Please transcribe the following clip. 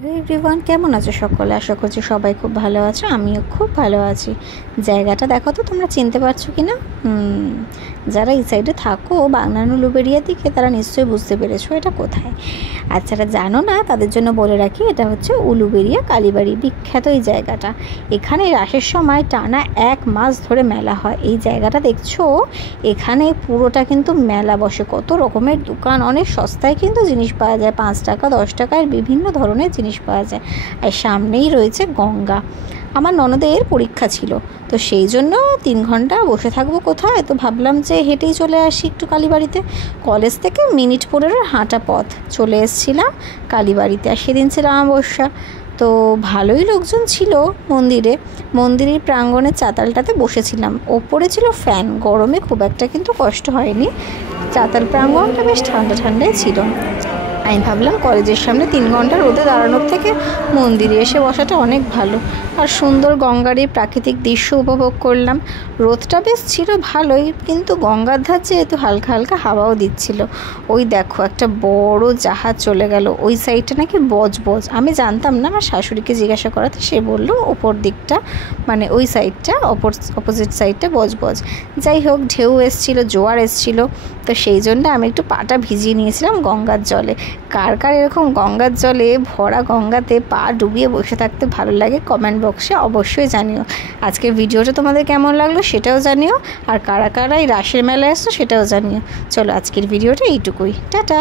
Hello everyone, কেমন আছো সকলে? আশা করছি সবাই খুব ভালো আছো, আমিও খুব ভালো আছি। জায়গাটা দেখো তো, তোমরা চিনতে পারছো কি না? যারা এই সাইডে থাকো বাগনান উলুবেড়িয়ার দিকে, তারা নিশ্চয়ই বুঝতে পেরেছো এটা কোথায়। আর যারা জানো না তাদের জন্য বলে রাখি, এটা হচ্ছে উলুবেড়িয়া কালীবাড়ি, বিখ্যাত এই জায়গাটা। এখানে রাসের সময় টানা 1 মাস ধরে মেলা হয়। এই জায়গাটা দেখছো, এখানে পুরোটা কিন্তু মেলা বসে, কত রকমের দোকান, অনেক সস্তায় কিন্তু জিনিস পাওয়া যায়, 5 টাকা 10 টাকায় বিভিন্ন ধরনের জিনিস পাওয়া যায়। আর সামনেই রয়েছে গঙ্গা। আমার ননদের পরীক্ষা ছিল, তো সেই জন্য 3 ঘন্টা বসে থাকবো কোথায়, তো ভাবলাম যে হেঁটেই চলে আসি একটু কালীবাড়িতে। কলেজ থেকে মিনিট 15 হাঁটা পথ, চলে এসেছিলাম কালীবাড়িতে। আর সেদিন ছিল অমাবস্যা, তো ভালোই লোকজন ছিল মন্দিরের প্রাঙ্গণের চাতালটাতে বসেছিলাম। ওপরে ছিল ফ্যান, গরমে খুব একটা কিন্তু কষ্ট হয়নি। চাতাল প্রাঙ্গণটা বেশ ঠান্ডা ঠান্ডাই ছিল। আমি ভাবলাম কলেজের সামনে 3 ঘন্টা রোদে দাঁড়ানোর থেকে মন্দিরে এসে বসাটা অনেক ভালো। আর সুন্দর গঙ্গার এই প্রাকৃতিক দৃশ্য উপভোগ করলাম। রোদটা বেশ ছিল ভালোই, কিন্তু গঙ্গার ধার যেহেতু হালকা হালকা হাওয়াও দিচ্ছিল। ওই দেখো একটা বড় জাহাজ চলে গেল, ওই সাইডটা নাকি বজবজ। আমি জানতাম না, আমার শাশুড়িকে জিজ্ঞাসা করাতে সে বললো ওপর দিকটা, মানে ওই সাইডটা, অপোজিট সাইডটা বজবজ। যাই হোক, ঢেউ এসছিল, জোয়ার এসছিল, তো সেই জন্য আমি একটু পাটা ভিজিয়ে নিয়েছিলাম গঙ্গার জলে। কার কার এরকম গঙ্গার জলে, ভরা গঙ্গাতে পা ডুবিয়ে বসে থাকতে ভালো লাগে, কমেন্ট বক্সে অবশ্যই জানিও। আজকের ভিডিওটা তোমাদের কেমন লাগলো সেটাও জানিও, আর কারা কারা এই রাসের মেলায় আসছো সেটাও জানিও। চলো, আজকের ভিডিওটা এইটুকুই, টাটা।